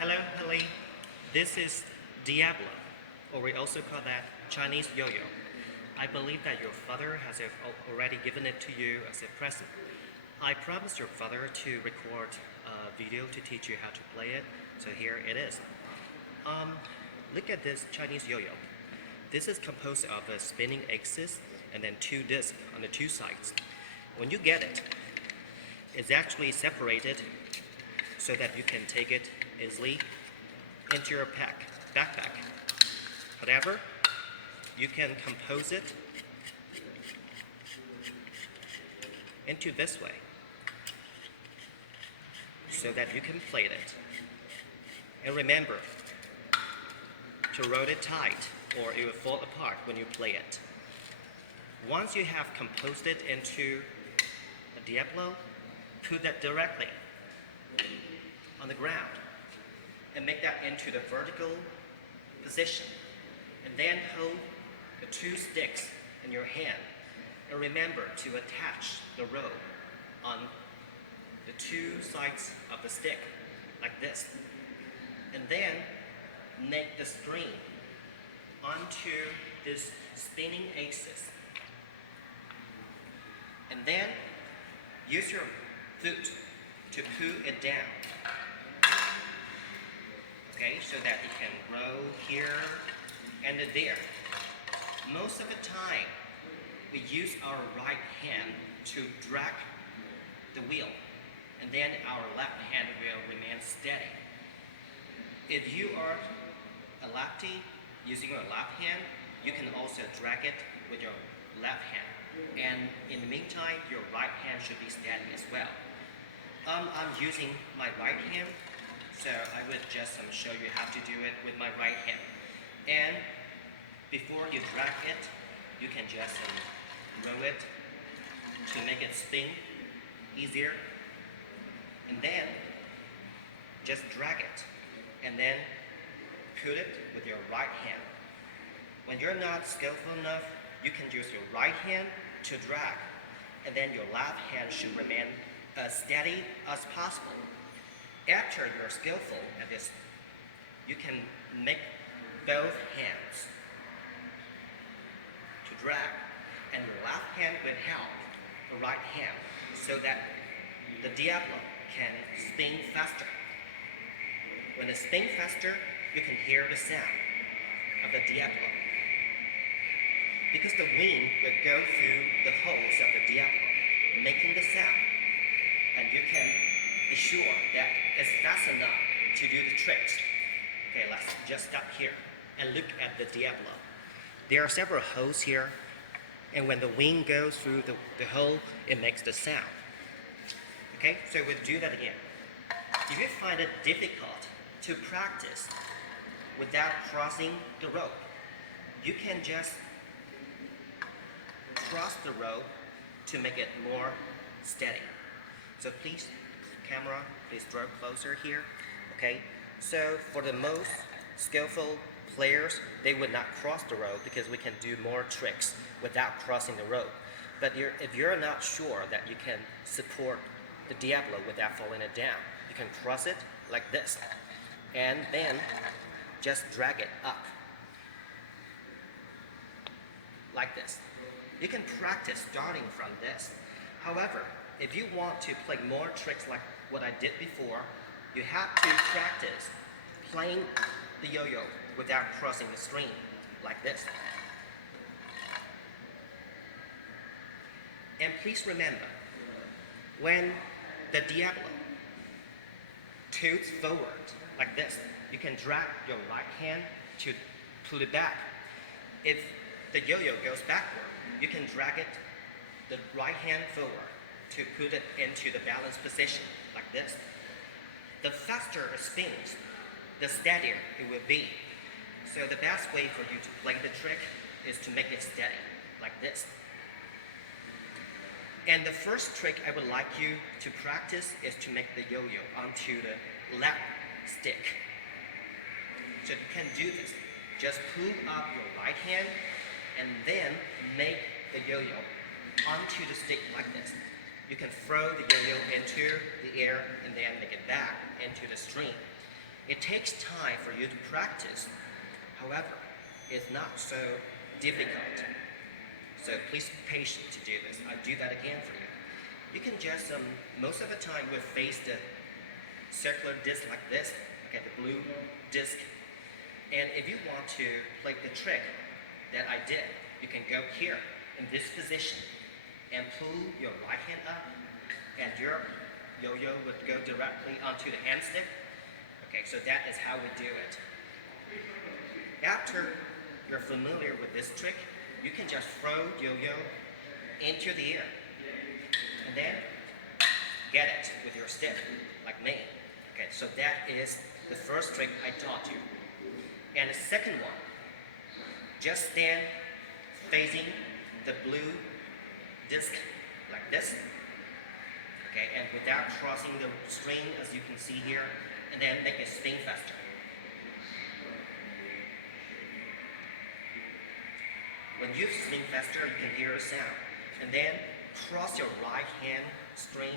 Hello, Helly. This is Diabolo, or we also call that Chinese Yoyo. I believe that your father has already given it to you as a present. I promised your father to record a video to teach you how to play it, so here it is. Look at this Chinese Yoyo. This is composed of a spinning axis and then two discs on the two sides. When you get it, it's actually separated so that you can take it easily into your backpack. However, you can compose it into this way so that you can play it. And remember to roll it tight or it will fall apart when you play it. Once you have composed it into a Diabolo, put that directly on the ground and make that into the vertical position, and then hold the two sticks in your hand and remember to attach the rope on the two sides of the stick like this, and then make the string onto this spinning axis, and then use your foot to pull it down, okay, so that it can grow here and there. Most of the time, we use our right hand to drag the wheel, and then our left hand will remain steady. If you are a lefty using your left hand, you can also drag it with your left hand. And in the meantime, your right hand should be steady as well. I'm using my right hand, so I would just show you how to do it with my right hand. And before you drag it, you can just roll it to make it spin easier. And then just drag it, and then put it with your right hand. When you're not skillful enough, you can use your right hand to drag, and then your left hand should remain as steady as possible. After you're skillful at this, you can make both hands to drag, and your left hand will help the right hand so that the Diabolo can spin faster. When it spins faster, you can hear the sound of the Diabolo, because the wind will go through the holes of the Diabolo, making the sound, and you can be sure that it's fast enough to do the tricks. Okay, let's just stop here and look at the Diabolo. There are several holes here, and when the wind goes through the hole, it makes the sound. Okay, so we'll do that again. If you find it difficult to practice without crossing the rope, you can just cross the rope to make it more steady. So please, camera, please draw closer here. Okay, so for the most skillful players, they would not cross the rope because we can do more tricks without crossing the rope. But if you're not sure that you can support the Diabolo without falling it down, you can cross it like this, and then just drag it up like this. You can practice starting from this. However, if you want to play more tricks like what I did before, you have to practice playing the yo-yo without crossing the string like this. And please remember, when the Diabolo tilts forward like this, you can drag your right hand to pull it back. If the yo-yo goes backward, you can drag it, the right hand forward to put it into the balanced position like this. The faster it spins, the steadier it will be. So the best way for you to play the trick is to make it steady like this. And the first trick I would like you to practice is to make the yo-yo onto the left stick. So you can do this. Just pull up your right hand and then make the yo-yo onto the stick like this. You can throw the yo-yo into the air and then make it back into the string. It takes time for you to practice. However, it's not so difficult. So please be patient to do this. I'll do that again for you. You can just, most of the time we'll face the circular disc like this, okay, the blue disc. And if you want to play the trick that I did, you can go here in this position and pull your right hand up, and your yo-yo would go directly onto the hand stick. Okay, so that is how we do it. After you're familiar with this trick, you can just throw yo-yo into the air and then get it with your stick, like me. Okay, so that is the first trick I taught you. And the second one, just stand facing the blue disc like this. Okay, and without crossing the string, as you can see here, and then make it spin faster. When you spin faster, you can hear a sound. And then cross your right hand string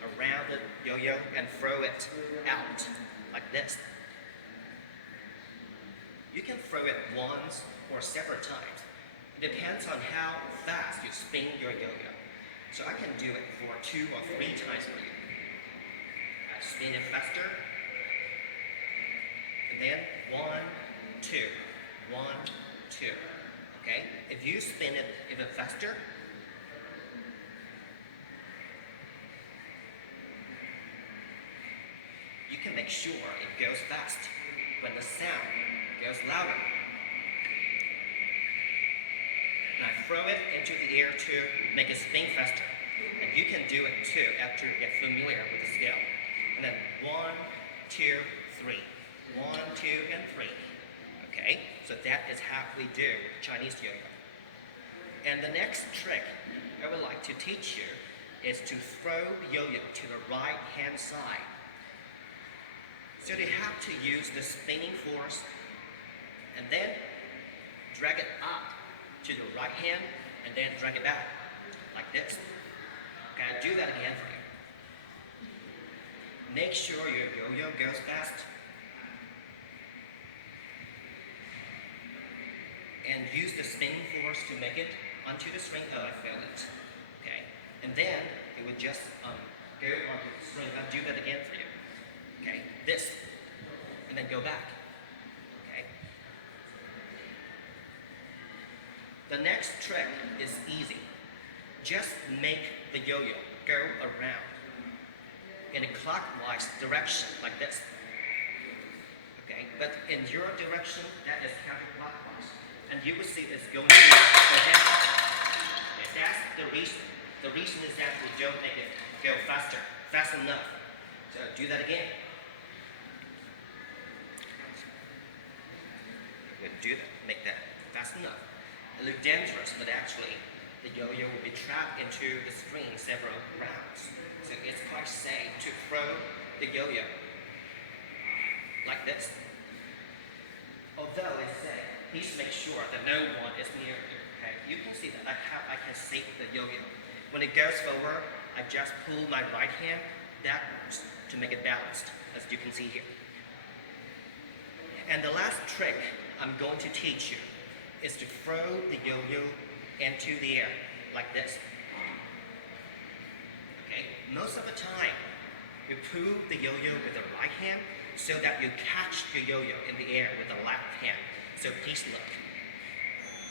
around the yo-yo and throw it out like this. You can throw it once or several times. It depends on how fast you spin your yo-yo. So I can do it for 2 or 3 times for you. I spin it faster. And then 1, 2, 1, 2. Okay? If you spin it even faster, you can make sure it goes fast when the sound goes louder. And I throw it into the air to make it spin faster. And you can do it too after you get familiar with the scale. And then 1, 2, 3. 1, 2, and 3. Okay? So that is how we do Chinese yo-yo. And the next trick I would like to teach you is to throw the yo-yo to the right hand side. So you have to use the spinning force and then drag it up to the right hand and then drag it back like this. Okay, I'll do that again for you. Make sure your yo-yo goes fast. And use the spinning force to make it onto the string. Oh, I feel it. Okay, and then it would just go onto the string. I'll do that again for you. Okay, this, and then go back. Okay. The next trick is easy. Just make the yo-yo go around in a clockwise direction like this. Okay, but in your direction, that is counterclockwise. And you will see it's going to go down. And that's the reason. The reason is that we don't make it go fast enough. So do that again. We'll do that, make that fast enough. It looks dangerous, but actually the yo-yo will be trapped into the string several rounds. So it's quite safe to throw the yo-yo like this. Although it's safe, please make sure that no one is near you. Okay? You can see that how I can save the yo-yo. When it goes forward, I just pull my right hand backwards to make it balanced, as you can see here. And the last trick I'm going to teach you is to throw the yo-yo into the air, like this. Okay? Most of the time, you pull the yo-yo with the right hand so that you catch the yo-yo in the air with the left hand. So please look.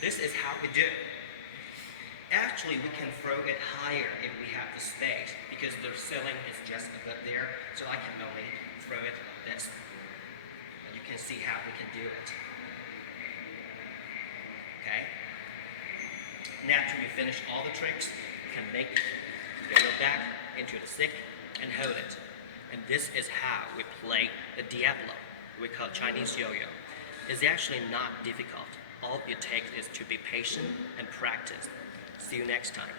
This is how we do it. Actually, we can throw it higher if we have the space because the ceiling is just about there, so I can only throw it like this. And you can see how we can do it. Okay? Now after we finish all the tricks, we can make the yo-yo back into the stick and hold it. And this is how we play the Diabolo, we call Chinese yo-yo. It's actually not difficult. All it takes is to be patient and practice. See you next time.